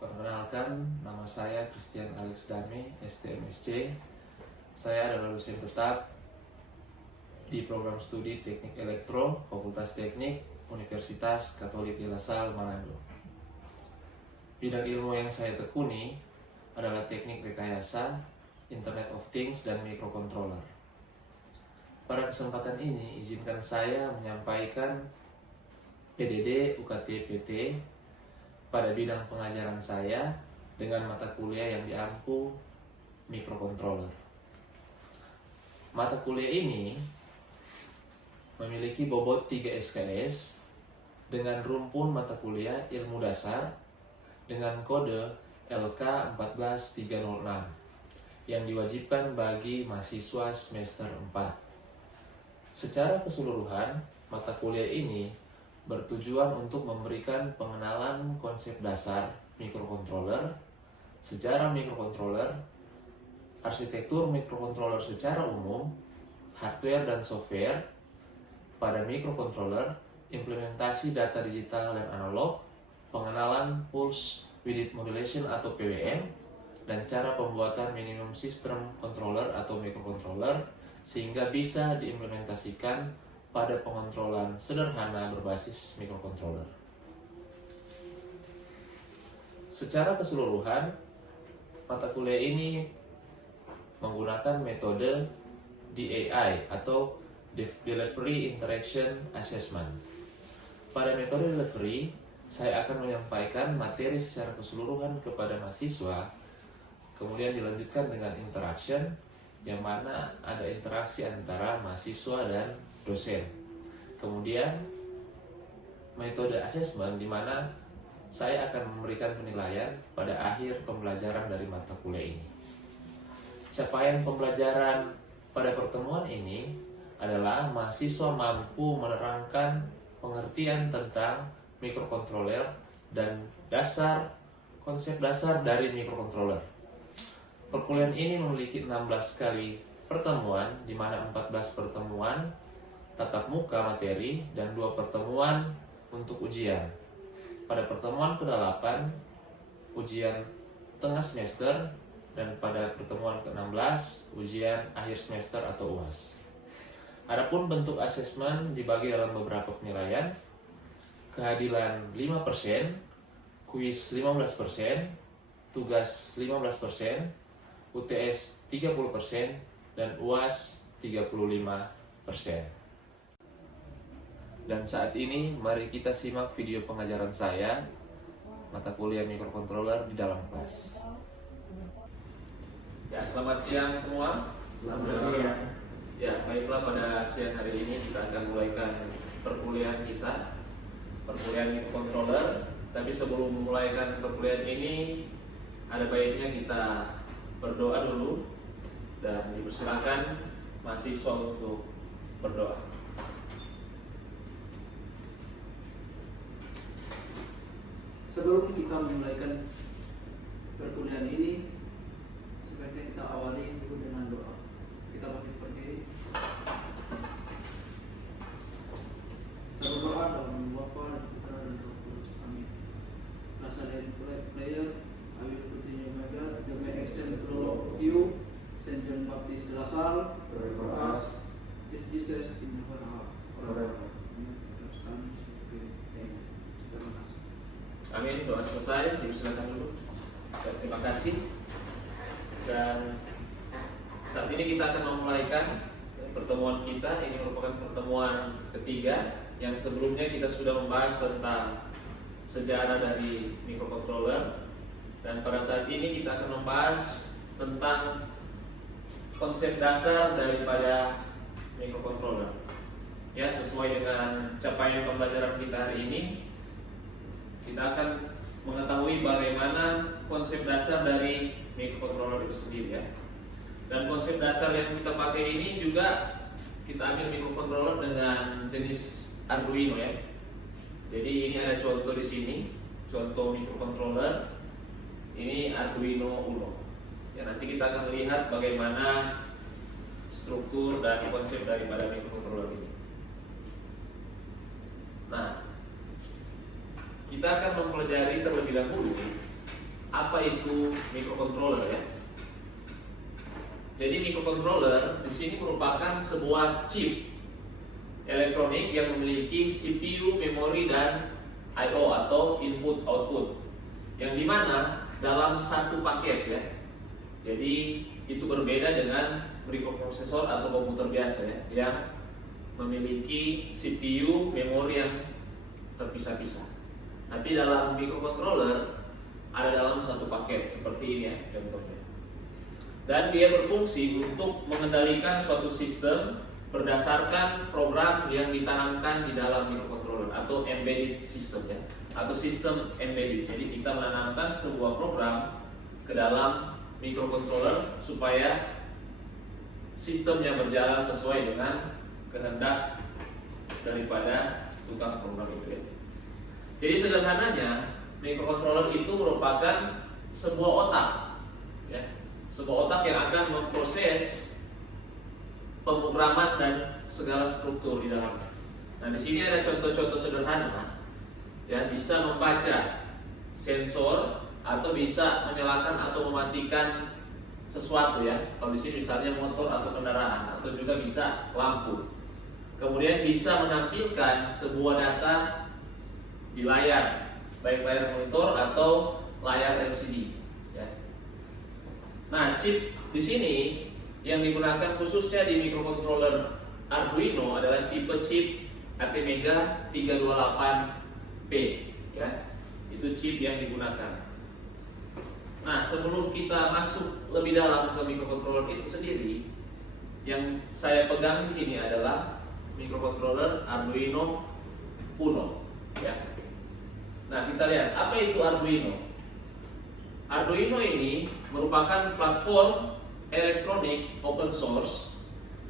Perkenalkan, nama saya Christian Alex Dame, STMSC. Saya adalah dosen tetap di program studi Teknik Elektro, Fakultas Teknik, Universitas Katolik di La Salle, Manado. Bidang ilmu yang saya tekuni adalah teknik rekayasa, Internet of Things, dan microcontroller. Pada kesempatan ini, izinkan saya menyampaikan PDD UKT PT pada bidang pengajaran saya dengan mata kuliah yang diampu microcontroller. Mata kuliah ini memiliki bobot 3 SKS dengan rumpun mata kuliah ilmu dasar dengan kode LK14306 yang diwajibkan bagi mahasiswa semester 4. Secara keseluruhan, mata kuliah ini bertujuan untuk memberikan pengenalan konsep dasar microcontroller, sejarah microcontroller, arsitektur microcontroller secara umum, hardware dan software pada microcontroller, implementasi data digital dan analog, pengenalan pulse width modulation atau PWM, dan cara pembuatan minimum system controller atau microcontroller sehingga bisa diimplementasikan pada pengontrolan sederhana berbasis microcontroller. Secara keseluruhan, mata kuliah ini menggunakan metode DAI atau Delivery Interaction Assessment. Pada metode delivery, saya akan menyampaikan materi secara keseluruhan kepada mahasiswa, kemudian dilanjutkan dengan interaction, yang mana ada interaksi antara mahasiswa dan dosen. Kemudian metode assessment di mana saya akan memberikan penilaian pada akhir pembelajaran dari mata kuliah ini. Capaian pembelajaran pada pertemuan ini adalah mahasiswa mampu menerangkan pengertian tentang microcontroller dan konsep dasar dari microcontroller. Perkuliahan ini memiliki 16 kali pertemuan, di mana 14 pertemuan tatap muka materi dan 2 pertemuan untuk ujian. Pada pertemuan ke-8 ujian tengah semester, dan pada pertemuan ke-16 ujian akhir semester atau UAS. Adapun bentuk asesmen dibagi dalam beberapa penilaian: kehadiran 5%, kuis 15%, tugas 15%, UTS 30%, dan UAS 35%. Dan saat ini mari kita simak video pengajaran saya mata kuliah microcontroller di dalam kelas. Ya, selamat siang semua. Selamat siang. Ya, baiklah, pada siang hari ini kita akan mulaikan perkuliahan kita, perkuliahan microcontroller. Tapi sebelum memulaikan perkuliahan ini, ada baiknya kita berdoa dulu, dan dipersilakan mahasiswa untuk berdoa. Sebelum kita memulaikan perkuliahan ini, sebaiknya kita awali dulu dengan doa. Kita bangkit berdiri. Kita berdoa dalam nama Bapa dan Putra dan Roh Kudus. Amin. Rasa dari prayer, I will continue my God. The may extend to all of you, Saint John Baptist de La Salle, pray for us. If Jesus in the heart, forever. Amen. Terima kasih. Amin, doa selesai, dipersilakan dulu. Dan terima kasih. Dan saat ini kita akan memulaikan pertemuan kita. Ini merupakan pertemuan ketiga. Yang sebelumnya kita sudah membahas tentang sejarah dari microcontroller. Dan pada saat ini kita akan membahas tentang konsep dasar daripada microcontroller. Ya, sesuai dengan capaian pembelajaran kita hari ini, kita akan mengetahui bagaimana konsep dasar dari microcontroller itu sendiri, ya. Dan konsep dasar yang kita pakai ini juga kita ambil microcontroller dengan jenis Arduino, ya. Jadi ini ada contoh di sini, contoh microcontroller. Ini Arduino Uno. Ya, nanti kita akan lihat bagaimana struktur dan konsep daripada microcontroller ini. Nah, kita akan mempelajari terlebih dahulu apa itu microcontroller ya. Jadi microcontroller di sini merupakan sebuah chip elektronik yang memiliki CPU, memori dan I/O atau input output, yang dimana dalam satu paket ya. Jadi itu berbeda dengan microprosesor atau komputer biasa ya, yang memiliki CPU, memori yang terpisah-pisah. Tapi dalam microcontroller ada dalam satu paket seperti ini ya contohnya. Dan dia berfungsi untuk mengendalikan suatu sistem berdasarkan program yang ditanamkan di dalam microcontroller atau embedded system ya, atau sistem embedded. Jadi kita menanamkan sebuah program ke dalam microcontroller supaya sistemnya berjalan sesuai dengan kehendak daripada tukang program itu ya. Jadi sederhananya microcontroller itu merupakan sebuah otak ya, sebuah otak yang akan memproses pemrograman dan segala struktur di dalamnya. Nah, di sini ada contoh-contoh sederhana ya, bisa membaca sensor atau bisa menyalakan atau mematikan sesuatu ya. Kalau di sini misalnya motor atau kendaraan, atau juga bisa lampu. Kemudian bisa menampilkan sebuah data di layar, baik layar monitor atau layar LCD ya. Nah, chip di sini yang digunakan khususnya di microcontroller Arduino adalah tipe chip ATmega 328P ya. Itu chip yang digunakan. Nah, sebelum kita masuk lebih dalam ke microcontroller itu sendiri, yang saya pegang di sini adalah microcontroller Arduino Uno ya. Nah, kita lihat apa itu Arduino. Arduino ini merupakan platform elektronik open source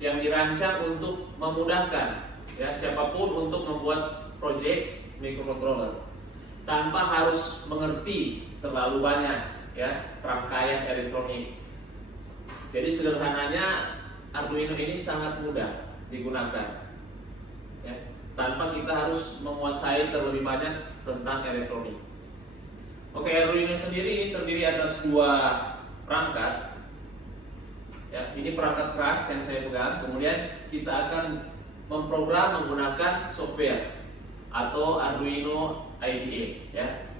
yang dirancang untuk memudahkan ya siapapun untuk membuat project microcontroller tanpa harus mengerti terlalu banyak ya rangkaian elektronik. Jadi sederhananya Arduino ini sangat mudah digunakan ya, tanpa kita harus menguasai terlebih banyak tentang elektronik. Oke, Arduino sendiri ini terdiri atas dua perangkat ya. Ini perangkat keras yang saya pegang. Kemudian kita akan memprogram menggunakan software atau Arduino IDE ya.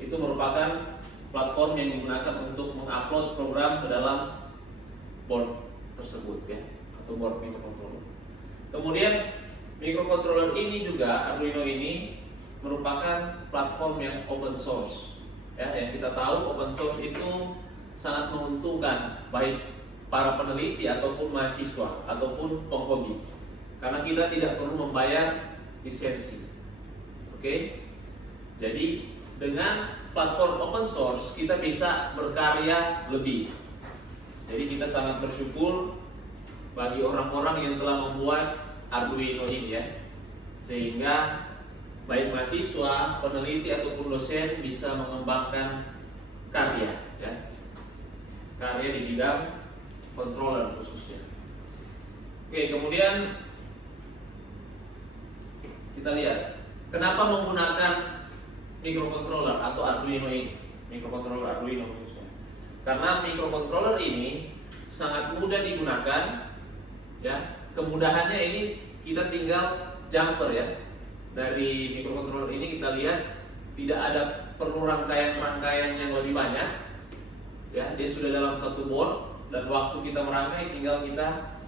Itu merupakan platform yang digunakan untuk mengupload program ke dalam board tersebut ya, atau board microcontroller. Kemudian microcontroller ini juga, Arduino ini merupakan platform yang open source ya. Yang kita tahu open source itu sangat menguntungkan baik para peneliti ataupun mahasiswa ataupun penghobi, karena kita tidak perlu membayar lisensi. Oke, jadi dengan platform open source kita bisa berkarya lebih. Jadi kita sangat bersyukur bagi orang-orang yang telah membuat Arduino ini ya, sehingga baik mahasiswa, peneliti ataupun dosen bisa mengembangkan karya ya, karya di bidang controller khususnya. Oke, kemudian kita lihat kenapa menggunakan microcontroller atau Arduino ini, microcontroller Arduino khususnya. Karena microcontroller ini sangat mudah digunakan ya. Kemudahannya ini kita tinggal jumper ya. Dari microcontroller ini kita lihat tidak ada perlu rangkaian-rangkaian yang lebih banyak ya. Dia sudah dalam satu board dan waktu kita merangkai tinggal kita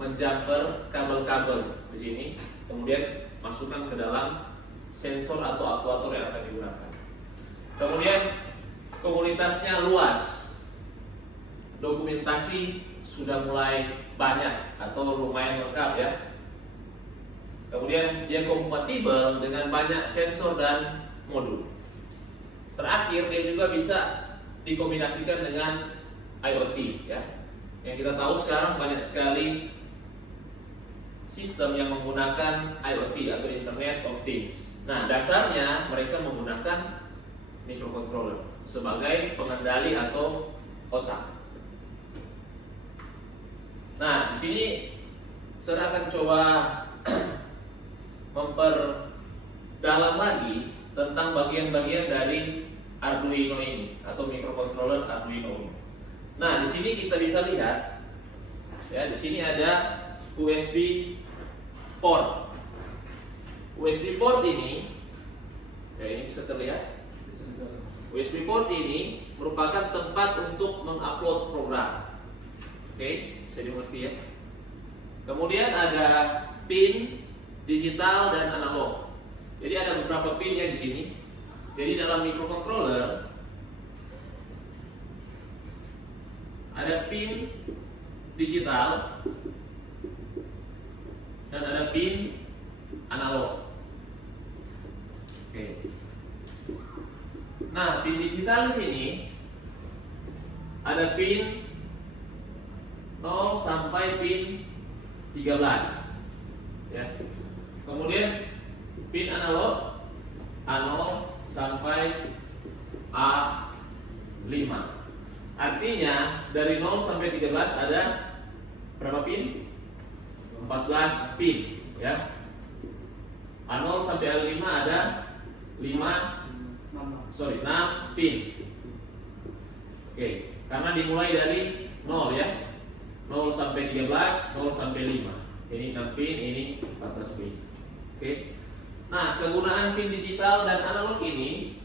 menjumper kabel-kabel di sini, kemudian masukkan ke dalam sensor atau aktuator yang akan digunakan. Kemudian komunitasnya luas, dokumentasi sudah mulai banyak atau lumayan lengkap ya. Kemudian dia kompatibel dengan banyak sensor dan modul. Terakhir dia juga bisa dikombinasikan dengan IoT ya. Yang kita tahu sekarang banyak sekali sistem yang menggunakan IoT atau Internet of Things. Nah, dasarnya mereka menggunakan microcontroller sebagai pengendali atau otak. Nah, di sini saya akan coba memperdalam lagi tentang bagian-bagian dari Arduino ini atau microcontroller Arduino ini. Nah, di sini kita bisa lihat ya, di sini ada USB port. USB port ini ya, ini bisa terlihat. USB port ini merupakan tempat untuk mengupload program. Oke, bisa dimengerti ya. Kemudian ada pin digital dan analog. Jadi ada beberapa pin ya di sini. Jadi dalam microcontroller ada pin digital dan ada pin analog. Oke. Nah, pin digital di sini ada pin 0 sampai pin 13 ya. Kemudian pin analog A0 sampai A5. Artinya dari 0 sampai 13 ada berapa pin? 14 pin ya. A0 sampai A5 ada 6 pin. Oke, karena dimulai dari 0 ya. 0 sampai 13, 0 sampai 5. Ini 6 pin, ini 14 pin. Oke. Nah, kegunaan pin digital dan analog ini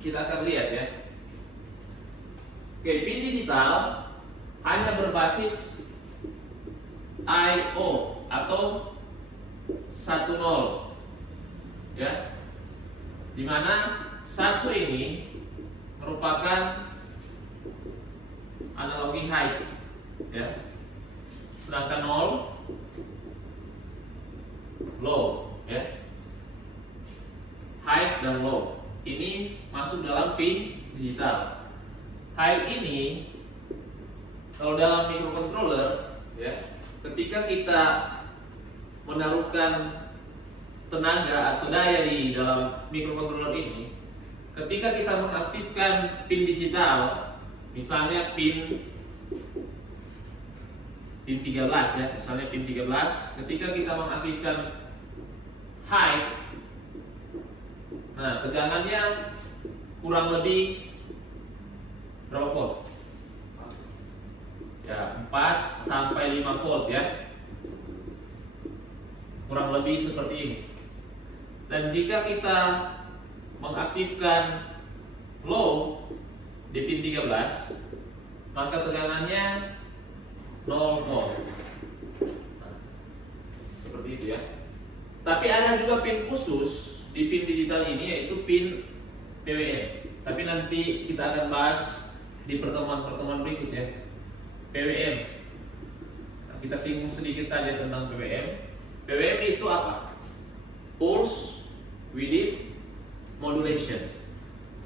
kita akan lihat ya. Oke, pin digital hanya berbasis I/O atau 1-0 ya. Dimana 1 ini merupakan analogi high ya. Sedangkan 0 low ya. High dan low ini masuk dalam pin digital. High ini kalau dalam microcontroller ya, ketika kita menaruhkan tenaga atau daya di dalam microcontroller ini, ketika kita mengaktifkan pin digital, misalnya pin 13 ya, misalnya pin 13, ketika kita mengaktifkan high, nah tegangannya kurang lebih berapa volt? Ya, 4 sampai 5 volt ya. Kurang lebih seperti ini. Dan jika kita mengaktifkan low di pin 13, maka tegangannya 0 volt. Nah, seperti itu ya. Tapi ada juga pin khusus di pin digital ini, yaitu pin PWM. Tapi nanti kita akan bahas di pertemuan-pertemuan berikut ya. PWM. Nah, kita singgung sedikit saja tentang PWM. PWM itu apa? Pulse Width Modulation.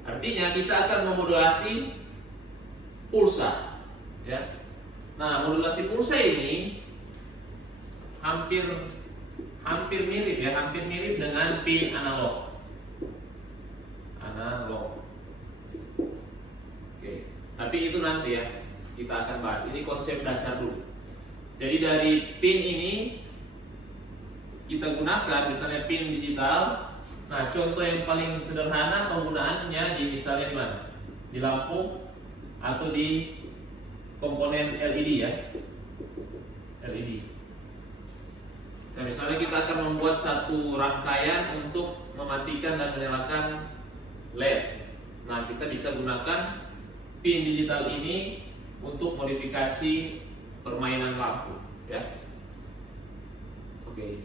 Artinya kita akan memodulasi pulsa ya. Nah, modulasi pulsa ini hampir mirip ya, hampir mirip dengan pin analog. Oke, tapi itu nanti ya kita akan bahas. Ini konsep dasar dulu. Jadi dari pin ini kita gunakan misalnya pin digital. Nah, contoh yang paling sederhana penggunaannya di misalnya di mana? Di lampu atau di komponen LED ya. LED. Nah, misalnya kita akan membuat satu rangkaian untuk mematikan dan menyalakan LED. Nah, kita bisa gunakan pin digital ini untuk modifikasi permainan lampu ya. Oke.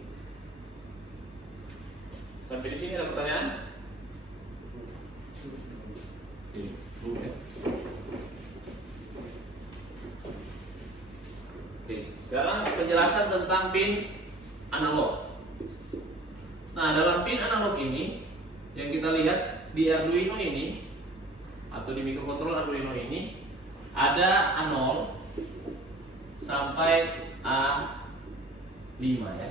Sampai di sini ada pertanyaan? Belum ya. Oke, sekarang penjelasan tentang pin analog. Nah, dalam pin analog ini yang kita lihat di Arduino ini atau di microcontroller Arduino ini ada A0 sampai A5 ya.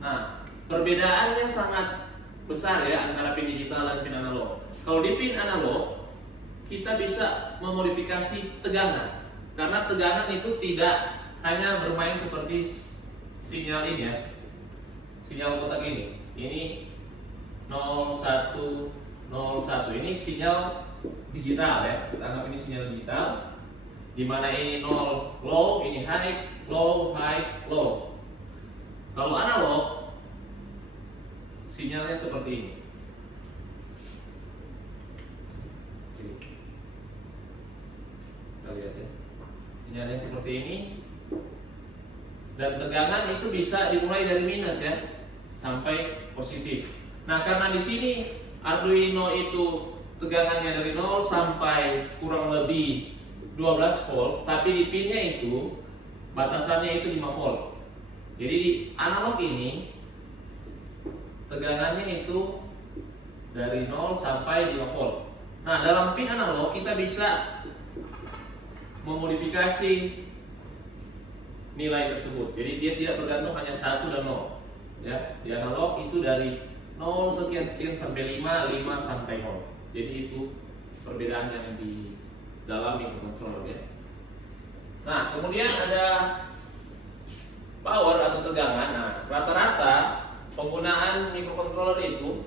Nah, perbedaannya sangat besar ya antara pin digital dan pin analog. Kalau di pin analog kita bisa memodifikasi tegangan, karena tegangan itu tidak hanya bermain seperti sinyal ini ya, sinyal kotak ini 01 01. Ini sinyal digital ya. Kita anggap ini sinyal digital. Di mana ini 0 low, ini high, low, high, low. Kalau analog sinyalnya seperti ini. Kita lihat ya. Sinyalnya seperti ini. Dan tegangan itu bisa dimulai dari minus ya sampai positif. Nah, karena di sini Arduino itu tegangannya dari 0 sampai kurang lebih 12 volt, tapi di pinnya itu batasannya itu 5 volt. Jadi di analog ini tegangannya itu dari 0 sampai 5 volt. Nah, dalam pin analog kita bisa memodifikasi nilai tersebut. Jadi dia tidak bergantung hanya 1 dan 0. Ya, di analog itu dari 0 sekian sekian sampai 5, 5 sampai 0. Jadi itu perbedaan yang di dalam microcontroller ya. Nah, kemudian ada power atau tegangan. Nah, rata-rata penggunaan microcontroller itu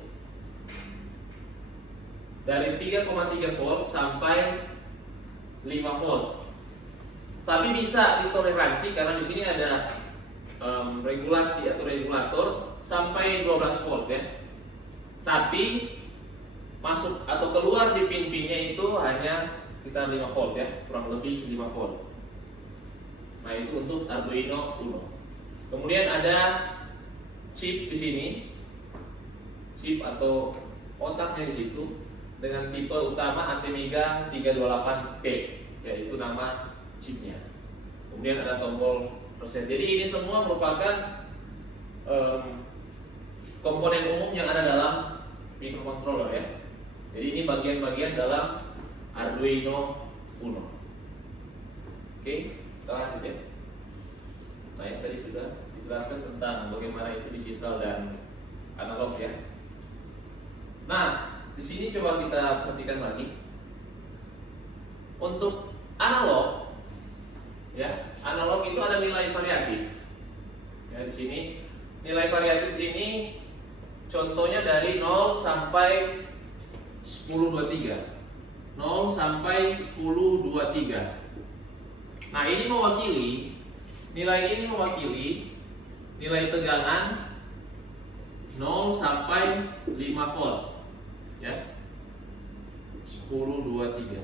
dari 3,3 volt sampai 5 volt. Tapi bisa ditoleransi karena di sini ada regulasi atau regulator sampai 12 volt ya. Tapi masuk atau keluar di pin-pinnya itu hanya sekitar 5 volt ya, kurang lebih 5 volt. Nah, itu untuk Arduino Uno. Kemudian ada chip di sini. Chip atau otaknya di situ dengan tipe utama Atmega 328P, yaitu nama chipnya. Kemudian ada tombol reset. Jadi ini semua merupakan komponen umum yang ada dalam microcontroller ya. Jadi ini bagian-bagian dalam Arduino Uno. Oke, kita lanjut ya. Nah, yang tadi sudah dijelaskan tentang bagaimana itu digital dan analog ya. Nah, di sini coba kita perhatikan lagi. Untuk analog ya, analog itu ada nilai variatif. Ya, di sini nilai variatif ini contohnya dari 0 sampai 1023. 0 sampai 1023. Nah, ini mewakili nilai tegangan 0 sampai 5 volt. Ya. 1023.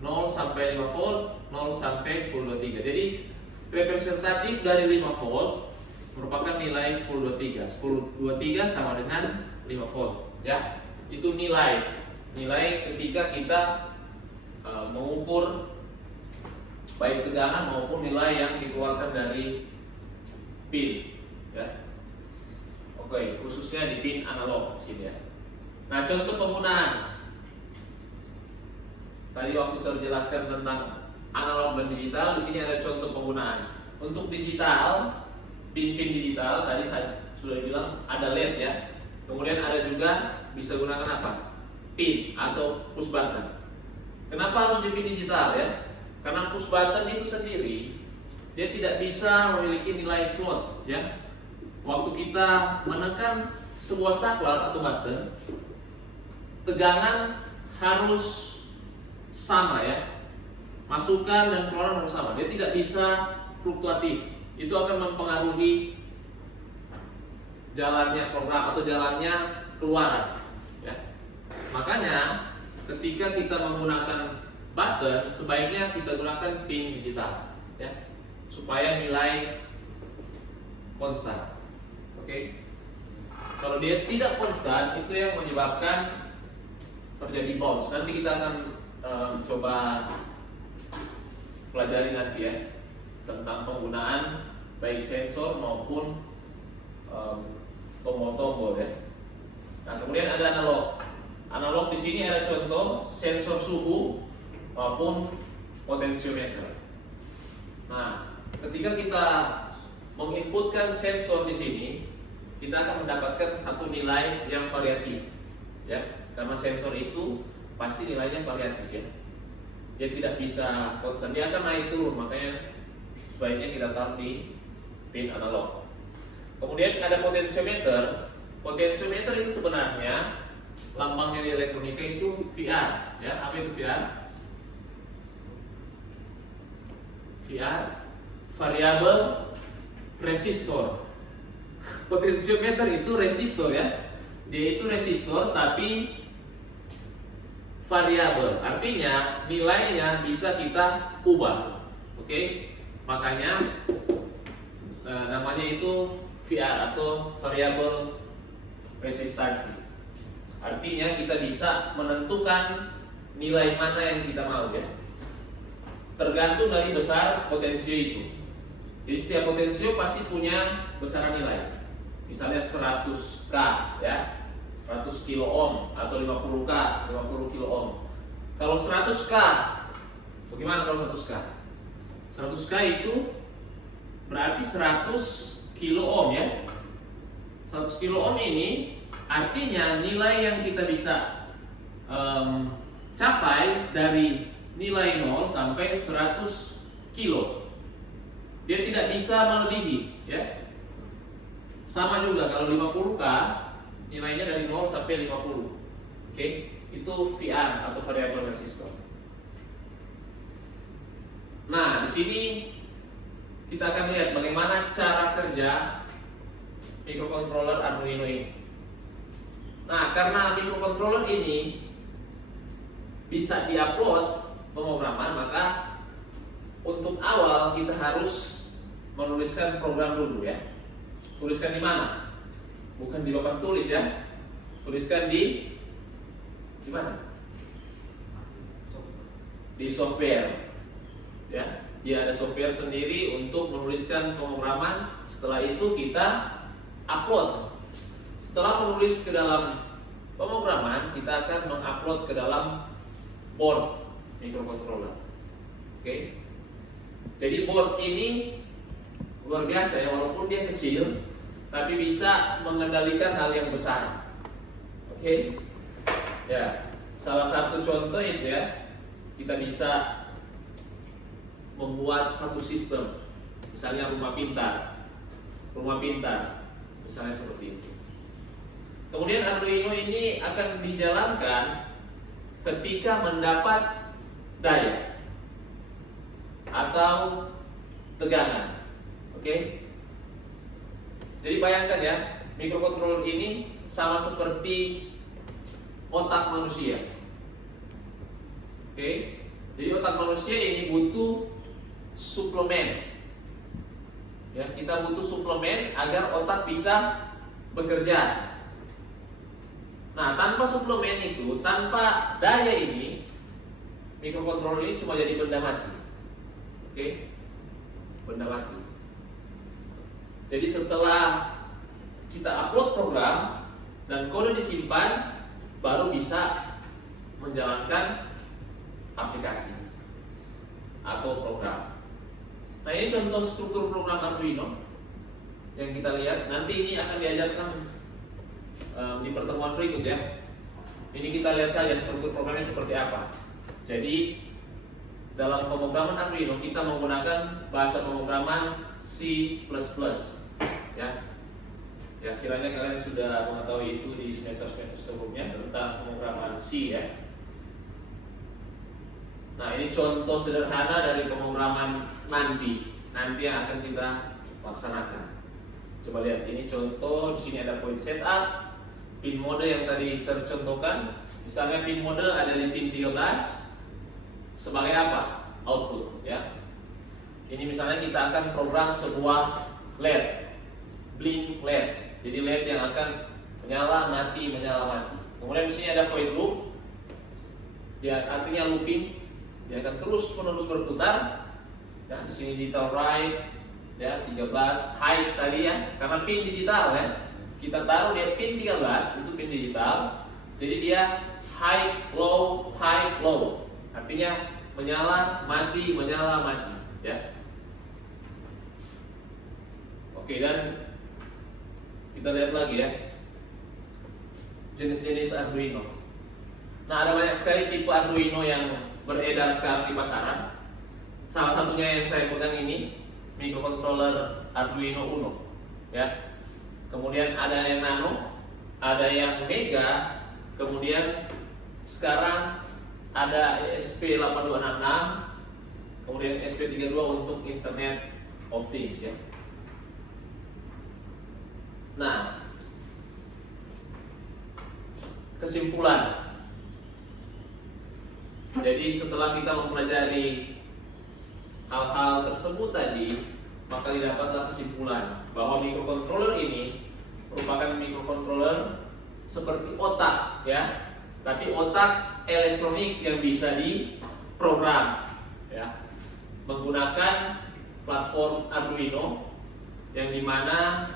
0 sampai 5 volt, 0 sampai 1023. Jadi representatif dari 5 volt merupakan nilai 1023. 1023 sama dengan 5 volt, ya. Itu nilai ketika kita mengukur baik tegangan maupun nilai yang dikeluarkan dari pin, ya. Oke, khususnya di pin analog sini ya. Nah, contoh penggunaan. Tadi waktu saya jelaskan tentang analog dan digital, di sini ada contoh penggunaan. Untuk digital, pin-pin digital tadi saya sudah bilang ada LED ya. Kemudian ada juga bisa gunakan apa? Pin atau push button. Kenapa harus di pin digital ya? Karena push button itu sendiri dia tidak bisa memiliki nilai float ya. Waktu kita menekan sebuah saklar atau button, tegangan harus sama ya, masukan dan keluaran harus sama. Dia tidak bisa fluktuatif. Itu akan mempengaruhi jalannya program atau jalannya keluaran. Ya. Makanya ketika kita menggunakan button, sebaiknya kita gunakan pin digital, ya, supaya nilai konstan. Oke. Kalau dia tidak konstan, itu yang menyebabkan terjadi bounce. Nanti kita akan coba pelajari nanti ya tentang penggunaan baik sensor maupun tombol-tombol ya. Nah, kemudian ada analog. Analog di sini ada contoh sensor suhu maupun potensiometer. Nah, ketika kita menginputkan sensor di sini, kita akan mendapatkan satu nilai yang variatif ya. Karena sensor itu pasti nilainya variatif ya. Dia tidak bisa konstan, dia akan naik turun, makanya sebaiknya kita taruh di pin analog. Kemudian ada potensiometer. Potensiometer itu sebenarnya lambangnya di elektronika itu VR, ya. Apa itu VR? VR, variable resistor. Potensiometer itu resistor, ya. Dia itu resistor tapi variabel, artinya nilainya bisa kita ubah. Oke, makanya namanya itu VR atau variable resistance. Artinya kita bisa menentukan nilai mana yang kita mau, ya. Tergantung dari besar potensio itu. Jadi setiap potensio pasti punya besaran nilai. Misalnya 100K, ya. 100 kilo ohm atau 50K, 50 kilo ohm. Kalau 100K, bagaimana kalau 100K? 100K itu berarti 100 kilo ohm, ya. 100 kilo ohm ini artinya nilai yang kita bisa capai dari nilai 0 sampai 100 kilo. Dia tidak bisa melebihi, ya. Sama juga kalau 50K nilainya dari 0 sampai 50. Oke, itu VR atau variable resistor. Nah, di sini kita akan lihat bagaimana cara kerja microcontroller Arduino ini. Nah, karena microcontroller ini bisa diupload pemrograman, maka untuk awal kita harus menuliskan program dulu, ya. Tuliskan di mana? Bukan di papan tulis, ya. Tuliskan di mana? Di software, ya. Dia ada software sendiri untuk menuliskan pemrograman. Setelah itu kita upload. Setelah menulis ke dalam pemrograman, kita akan mengupload ke dalam board microcontroller. Oke. Jadi board ini luar biasa, ya, walaupun dia kecil tapi bisa mengendalikan hal yang besar. Oke. Ya, salah satu contoh itu, ya, kita bisa membuat satu sistem. Misalnya rumah pintar. Rumah pintar. Misalnya seperti itu. Kemudian Arduino ini akan dijalankan ketika mendapat daya atau tegangan. Oke. Jadi bayangkan, ya, microcontroller ini sama seperti otak manusia. Oke. Jadi otak manusia ini butuh suplemen. Ya, kita butuh suplemen agar otak bisa bekerja. Nah, tanpa suplemen itu, tanpa daya ini, microcontroller ini cuma jadi benda mati. Oke? Benda mati. Jadi setelah kita upload program dan kode disimpan, baru bisa menjalankan aplikasi atau program. Nah, ini contoh struktur program Arduino yang kita lihat. Nanti ini akan diajarkan di pertemuan berikut, ya. Ini kita lihat saja struktur programnya seperti apa. Jadi dalam pemrograman Arduino kita menggunakan bahasa pemrograman C++, ya. Ya, kiranya kalian sudah mengetahui itu di semester-semester sebelumnya tentang pemrograman C, ya. Nah, ini contoh sederhana dari pemrograman nanti yang akan kita laksanakan. Coba lihat, ini contoh. Di sini ada void setup, pin mode yang tadi saya contohkan. Misalnya pin mode ada di pin 13 sebagai apa? Output, ya. Ini misalnya kita akan program sebuah LED, blink LED. Jadi LED yang akan menyala mati, menyala mati. Kemudian di sini ada void loop. Ya, artinya looping. Dia akan terus-menerus berputar. Ya, di sini digital write, ya, 13 high tadi, ya. Karena pin digital, ya. Kita taruh dia pin 13 itu pin digital. Jadi dia high low, artinya menyala mati, menyala mati, ya. Oke, dan kita lihat lagi, ya, jenis-jenis Arduino. Nah, ada banyak sekali tipe Arduino yang beredar sekarang di pasaran. Salah satunya yang saya pegang ini microcontroller Arduino Uno, ya. Kemudian ada yang nano, ada yang Mega, kemudian sekarang ada ESP8266, kemudian ESP32 untuk Internet of Things ya. Nah, kesimpulan. Jadi setelah kita mempelajari hal-hal tersebut tadi, maka didapatlah kesimpulan bahwa microcontroller ini merupakan microcontroller seperti otak ya, tapi otak elektronik yang bisa diprogram ya, menggunakan platform Arduino, yang dimana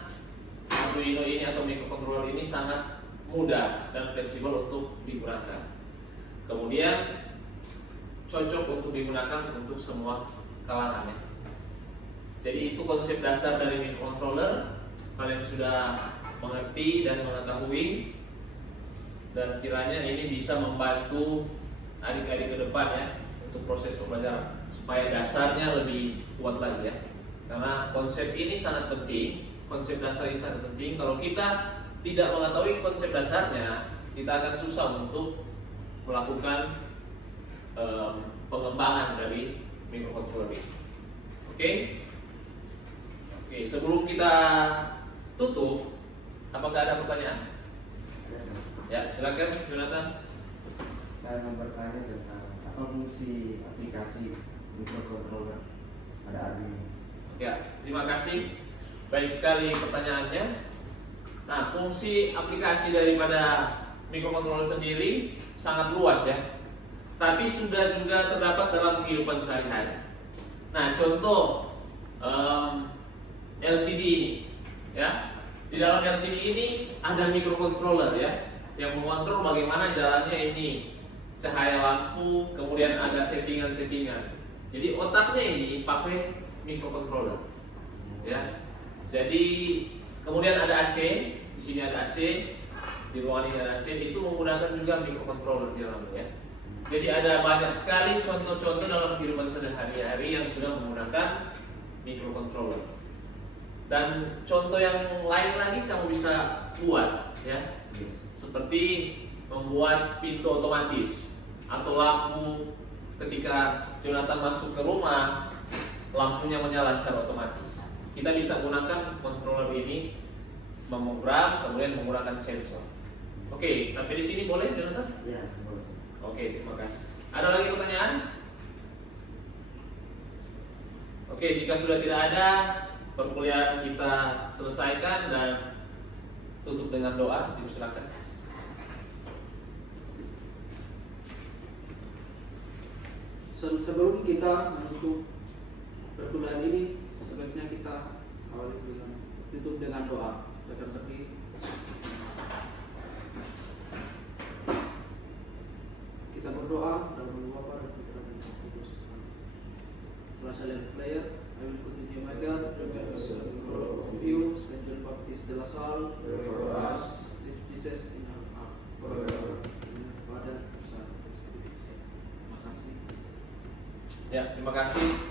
Arduino ini atau microcontroller ini sangat mudah dan fleksibel untuk digunakan. Kemudian cocok untuk digunakan untuk semua kalangan ya. Jadi itu konsep dasar dari microcontroller. Kalian sudah mengerti dan mengetahui, dan kiranya ini bisa membantu adik-adik ke depan ya untuk proses pembelajaran supaya dasarnya lebih kuat lagi ya. Karena konsep ini sangat penting, konsep dasar ini sangat penting. Kalau kita tidak mengetahui konsep dasarnya, kita akan susah untuk melakukan pengembangan dari microcontroller ini. Oke? Oke, sebelum kita tutup, apakah ada pertanyaan? Ya, silakan Jonathan. Saya mau bertanya tentang apa fungsi aplikasi microcontroller pada Arduino. Ya, terima kasih. Baik sekali pertanyaannya. Nah, fungsi aplikasi daripada microcontroller sendiri sangat luas ya. Tapi sudah juga terdapat dalam kehidupan sehari-hari. Nah, contoh LCD ini, ya. Di dalam LCD ini ada microcontroller ya, yang mengontrol bagaimana jalannya ini cahaya lampu, kemudian ada settingan-settingan. Jadi otaknya ini pakai microcontroller, ya. Jadi kemudian ada AC, di sini ada AC, di ruangan ini ada AC, itu menggunakan juga microcontroller di dalamnya ya. Jadi ada banyak sekali contoh-contoh dalam kehidupan sehari-hari yang sudah menggunakan microcontroller. Dan contoh yang lain lagi kamu bisa buat ya, seperti membuat pintu otomatis atau lampu ketika Jonathan masuk ke rumah, lampunya menyala secara otomatis. Kita bisa gunakan controller ini memprogram, kemudian menggunakan sensor. Oke, sampai di sini boleh Jonathan? Ya, boleh. Oke, terima kasih. Ada lagi pertanyaan? Oke, jika sudah tidak ada, perkuliahan kita selesaikan dan tutup dengan doa. Silakan. Sebelum kita menutup perkuliahan ini, sebaiknya kita awali dengan tutup dengan doa. Silakan berdiri. Kita berdoa dalam nama Bapa dan Putra dan Roh Kudus. Last silent prayer. I will continue my God, prepare us for you, Saint John Baptist de la Salle, for us, lift Jesus in our heart, forever, in our Father, Son, Terima kasih. Ya, terima kasih.